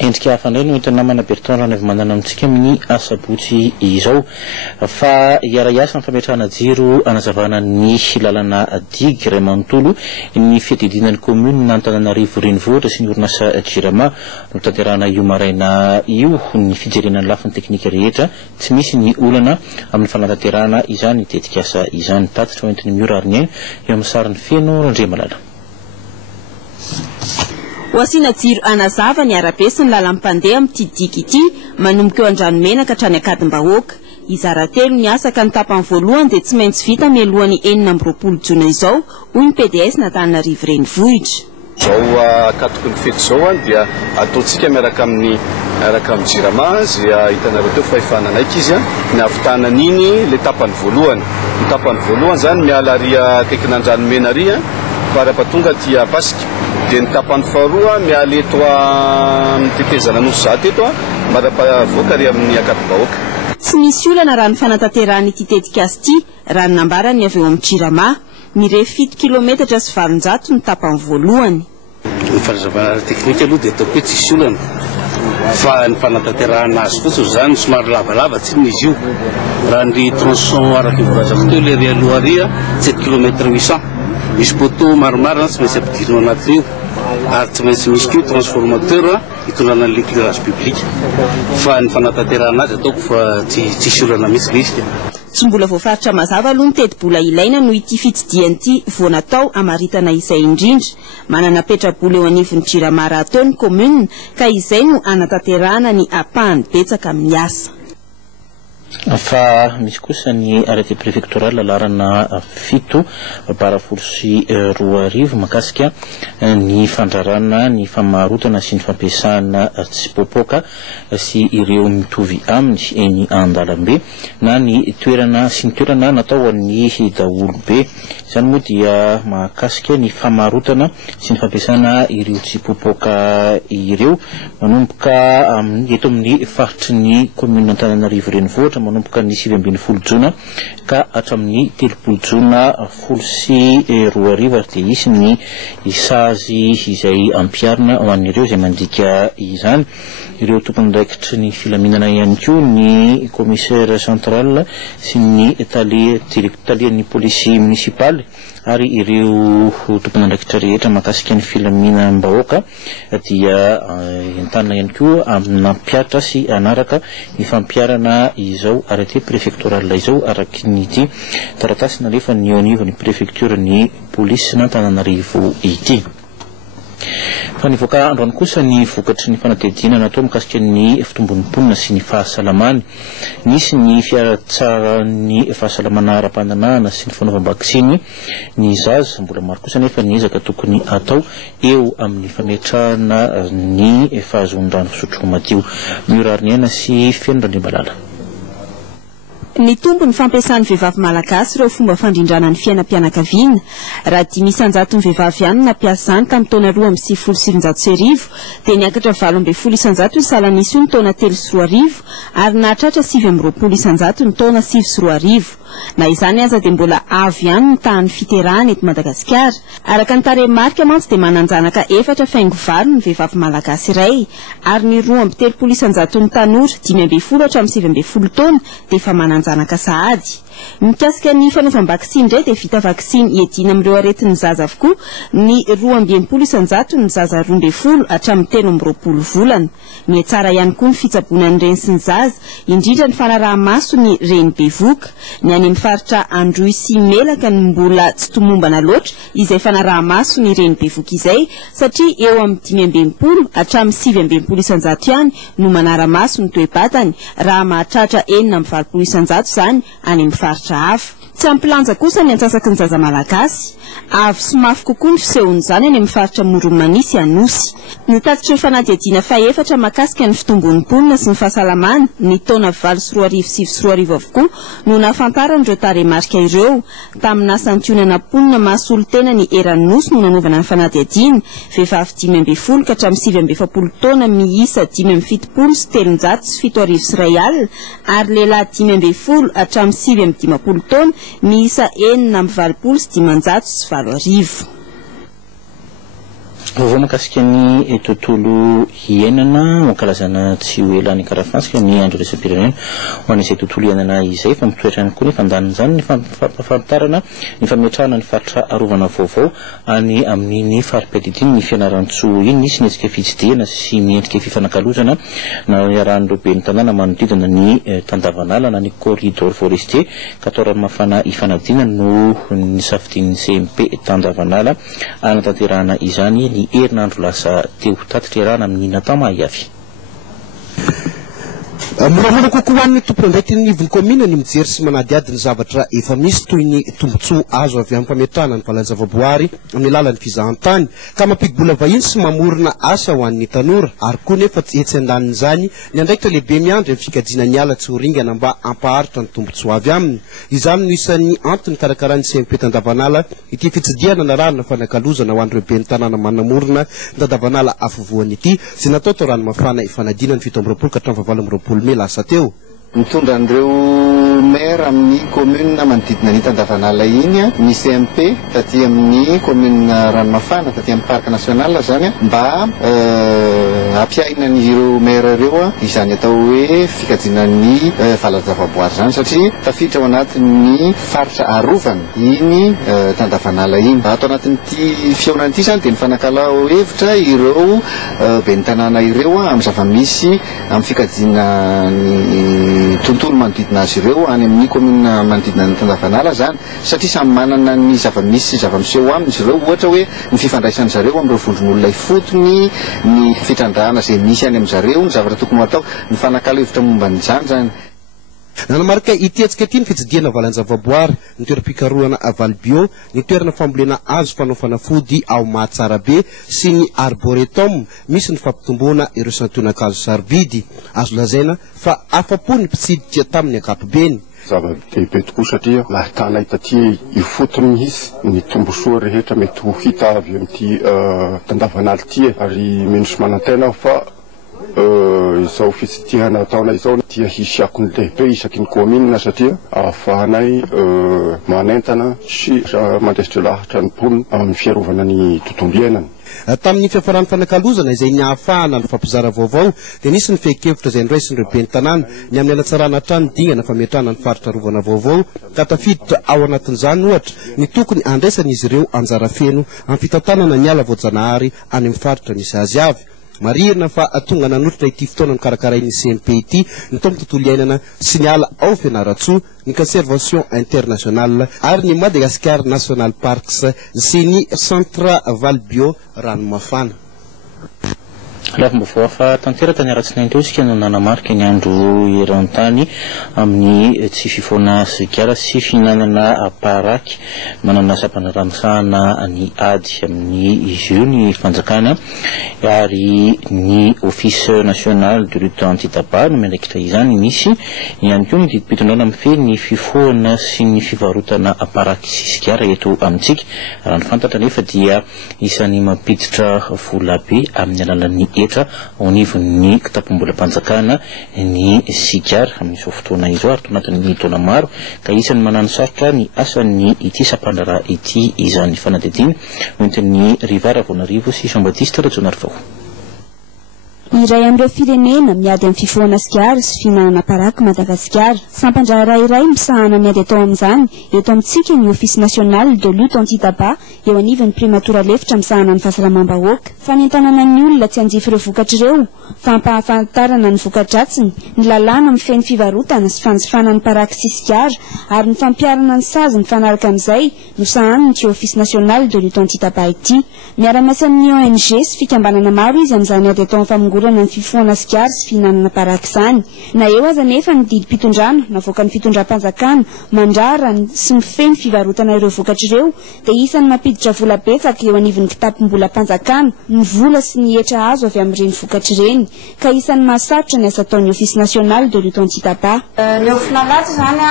endrika hafa indray no hita namana Bertrand avy mandana amintsika amin'ny asabotsy izao fa iara-iasa amin'ny fametrahana jiro anazavana ny lalana digue iray manontolo ny fiadidinan'ny commune n'Antananarivo renivohitra sy ny orinasa Jirama no tanterahana io maraina io ny fijerenan'ny lafiny teknika rehetra tsy misy ny olana amin'ny fanatanterahana izany tetikasa izany tatitra hoentiny miorariny eo amin'ny sariny feno Randriamalala. Wasina jiro anazava ny arabe sy ny lalam-pandeha amin'ity digue ity manomboka eo Andranomenaka hatrany Akadimbahoaka. Izara telo ny asa ka ny tapany voalohany dia tsy maintsy vita mialohan'ny 4 Jona izao hoy ny PDS n'Antananarivo renivohitra. Zao akatoko ny fety zao dia ataontsika miaraka amin'ny Jirama zay hitanareo teo fa efa nanaiky izy ny avitana niny le tapany voalohany. Ny tapany voalohany zany miala aria akaiky n'Andranomena aria parapatonga tia Pasika. Dia ny tapany faharoa miala eto amin'ny tetezana nosy zato eto marapavoaka ary amin'ny Akadimbahoaka. Tsy misy olana raha ny fanatanterahana ity tetikasa ity raha ny nambarany avy eo amin'ny Jirama mirefy 7 kilometatra sy 700 ny tapany voalohany. Ny fanazavana teknika aloha dia ataoko hoe tsisy olana fa ny fanatanterahana azy fotsiny izany somary lavalava tsy izy io raha ny tronçon araka voazako teo le ry aloha aria 7 kilometre 800 misy poteau maromaro tsy maintsy ampidirina anatiny io ary tsy maintsy misy koa transformateur hitondrana ny l'éclairage public fa ny fanatanterahana azy ataoko fa tsisy olana mihitsy risika. Tsy mbola voafaritra mazava aloha ny teti-bola ilaina no ity fitsidiany ity vao natao amaritana izay indrindra. Manana petra-bola eo anivon'ny Jirama raha atao ny commune ka izay no anatanterahana ny apahany betsaka amin'ny asa. Fa misy kosa ny arrêté préfectoral lalàrana 7 barafolo sy 2 arivo makasika ny fandrarana ny famarotana sy ny fampiasana tsipopoka sy ireo mitovy aminy eny an-dalambe na ny toerana sy ny toerana natao amin'ny daholobe. Izany moa dia makasika ny famarotana sy ny fampiasana ireo tsipopoka ireo manomboka eto amin'ny faritry ny commune Antananarivo renivohitra manomboka ny 7 Jona ka hatramin'ny 3 Jona 10 sy 2 arivo ary dia isy ny isazy izay ampiarina ho an'ireo izay mandika izany. Ireo tompon'andraikitry ny filaminana ihany koa ny commissaire central sy ny talian'ny policy municipale ary ireo tompon'andraikitra rehetra makasika ny filaminam-bahoaka dia entanina ihany koa amin'ampiatra sy anaraka ny fampiarana izao arrêté préfectoral izao araky ny ity taratasy nalefa ny eo anivon'ny préfecture ny police n'Antananarivo ity. Fa nivoaka androany kosa ny vokatry ny fanadihadiana natao mikasika ny fitombon'ny mponina sy ny fahasalamany. Nisy ny fiaratsara ny fahasalamana ara-pandanahana sy ny fanaovam-bakisiny ny zaza mbola maro kosa nefa ny ezaka tokony atao eo amin'ny fametrahana ny fahazoan-drano fisotro madio. Miorariny aina sy feno Randriamalala. Ny tombony fampiasan'ny vehivavy malagasy ireo fomba fandrindrana ny fiainam-pianakaviana raha 500 ny vehivavy ihany nampiasa izany tamin'ny taona 2019 dia niakatra 12 ny salanisa io ny taona 3 ary nahatratra 7 ny taona 7 na izany aza dia mbola avy ihany ny tahan'ny fiterahana eto Madagasikara. Araka ny tarehimarika mantsy dia mananjanaka 4 faingovary ny vehivavy malagasy iray ary ny 13 ny tanora 15 hatramin'ny 17 taona dia efa mananjanaka sahady. Mikasika ny fanaovam-bakisiny indray dia vita vakisiny iadina amin'ireo aretin'ny zaza avokoa ny 12 ny zaza 12 hatramin'ny 13 volana. Mihatsara ihany koa ny fitsaboana ny reny sy ny zaza indrindra ny fanaraha-maso ny reny bevoka. Ny any amin'ny faritra Androy Melaka ny mbola tsy tomombana loatra izay fanaraha-maso ny reny bevoka izay satria eo amin'ny 15 hatramin'ny 7 ihany no manara-maso ny toe-batany raha mahatratra 4 izany any amin'ny faritra hafa. Tsy ampilanja kosa ny antsasaky ny zaza malagasy avy sy mafy kokoa ny fisehon'izany any amin'ny faritra Moromanisy Anosy. Ny tatitra ny fanadihadiana faha-4 makasika ny fitombon'ny mponina sy ny fahasalamana ny taona 20 avokoa no nahafantaran'ireo tarehimarika ireo. Tamin'ny asantionana mponina mahasolo tena ny eran'ny nosy no nanaovana ny fanadihadiana vehivavy 15 ka hatramin'ny 70 taona miisa 570 sy 307 sy R1 ary lehilahy 15 hatramin'ny 7 taona miisa 420 sy 500 sy 7 arivo. Vaovao mahakasika ny tontolo iainana mankalazana tsy ho ela ny karafansika ny andro raisam-pirenena ho an'izay tontolo iainana izay fa mitoetra ihany koa ny fandaniny izany ny fampafantarana ny fametrahana ny faritra arovana vaovao any amin'ny fari-piadidiny ny fianaran-tsoa iny nisy ny etsika fitsidihana sy miendrika fifanakalozana na iarahan'ireo ben'ny tanàna manodidina ny tandavanala na ny corridor forestier ka atao rano mafana ifanadina no ny safidin'ny CMP tandavanala anatanterahana izany ny herinandro lasa teo tatitra iarahana amin'ny natamahy avy. Moramora kokoa hoan'ny tompon'andraikitra ny nivon'ny komina ny mijery sy manadiady ny zavatra efa misy toy ny tombotsoa azo avy amin'ny fametrahana ny valanjavaboary amin'ny lalan'ny fizahantany ka mampidi-bola vahiny sy mamorona asa ho an'ny tanora ary koa nefa tsy etsy andanin'izany ny andraikitra lehibe miandry amin'ny fikajina ny ala tsy ho ringana mba ampaharitra ny tombotsoa avy aminy. Izany no isan'ny antony karakaran'ny CMP Tandavanala ity fitsidihana na rano fanakalozana ho an'ireo ben'ny tanàna manamorona Tandavanala afovoany ity izay natao tao rano mafana ifanadiana ny 7 ka 9 lasa teo. Mitondra an'ireo maire amin'ny commune manodidina ny Tandavanala iny ny CMP taty amin'ny commune Ranomafana taty amin'ny parc national zany mba ampiaina ireo maire ireo izany atao hoe fikajina ny valanjavaboary zany satria tafiditra ao anatin'ny faritra arovana iny Tandavanala iny. Atao anatin'ity fiaonana ity zany dia ny fanakalao hevitra ireo ben'ny tanàna ireo amin'ny zava-misy amin'ny fikajina ny tontolo manodidina azy ireo any amin'ny commune manodidina ny Tandavanala zany satria samy manana ny zava-misy sy zava-miseho aminy izy ireo ohatra hoe ny fifandraisany zareo amin'ireo vondron'olona ifotony ny fitandrahana izay misy any amin'ny zareo ny zavatra tokony atao ny fanakalo hevitra momba ny zany. Nanamarika ity antsika ity ny fitsidihana valanjavaboary ny toeram-pikarohana Valbio ny toerana fambolena azo fanao fanafody ao Mahatsarabe sy ny arboretum misy ny fampitomboana ireo santionakazo sarobidy azo lazaina fa afapo ny mpitsidika tamin'ny ankapobeny. Zava-dehibe tokoa satria lahitana itaty ifotony mihitsy ny tombosoa rehetra mety ho hita avy amin'ity Tandavanala ity ary minosy manantena fa izao fitsidihana ataona izao dia hisy akony lehibe isaky ny komina satria ahafahanay manentana sy mandresitra lahatra ny mponina amin'ny fiarovana ny tontolo iainana. Tamin'ny fiafarany fanakalozana izay ny ahafahana ny fampizara vaovao dia nisy ny fehi-kevitra izay niraisin'ireo ben'ny tanàna ny amin'ny alatsarana trano dingana fametrahana ny faritra rovana vaovao ka tafiditra ao anatin'izany ohatra ny tokony andraisana izy ireo anjara feno amin'ny fitantanana ny ala voajanahary any amin'ny faritra misy azy avy. Marihina fa tonga nanotritra ity fotoana ny karakarain'ny CMP ity ny tomy tontolo iainana sy ny ala ao Fianaratsoa ny conservation internationale ary ny Madagascar National Parks sy ny Centre Valbio Ranomafana. Lafim-baovao fa tantera tany aratsinainy teo isika no nanamarika ny andro eran-tany amin'ny tsy fifoana sigara sy fihinanana paraky manana sapana ramosahana ny ady amin'ny izy io ny fanjakana ary ny office national de lutte anti-tabac no miandraikitra izany misy ihany koa ny didimpitondrana mifehy ny fifoana sy ny fivarotana paraky sy sigara eto amintsika raha ny fantatra nefa dia isan'ny mampiditra vola be amin'ny alalan'ny etra ao anivon'ny kitapom-bolam-panjakana ny sigara amin'izao fotoana izao ary toanatin'ny taona maro ka isan'ny manano sarotra ny asan'ny ity sapandrara ity izany fanadidina noentin'ny Rivara Vonarivo sy Jean Baptiste Rajonarvao. Iray amin'ireo firenena miady amin'ny fifohana sigara sy fihinanana paraky Madagasikara. Sampandrara iray misahana miady atao amin'izany eto amintsika ny office national de lutte anti-tabac eo anivon'ny primatora lefitra misahana ny fahasalamam-bahoaka. Fanentanana ny olona tsy hanjifa ireo vokatr'ireo, fampahafantarana ny vokadratsiny, ny lalàna mifehy ny fivarotana sy fanjifana ny paraky sy sigara ary ny fampiarana ny sazy mifanaraka amin'izay no sahaniny ity office national de lutte anti-tabac ity. Miara-miasa amin'ny ONG sy fikambanana maro izy amin'izany ady atao famongorana ny fifohana sigara sy fihinanana paraky izany. Na eo aza nefa ny didim-pitondrana navoaka ny fitondram-panjakana mandrara sy mifehy ny fivarotana ireo vokatr'ireo dia isan'ny mampiditra vola betsaka eo anivon'ny kitapom-bolam-panjakana ny vola sy ny hetra azo avy amin'ireny vokatr'ireny ka isan'ny mahasarotra ny asa ataon'ny office national de lutte anti-tabac. Ny ofina latsy zany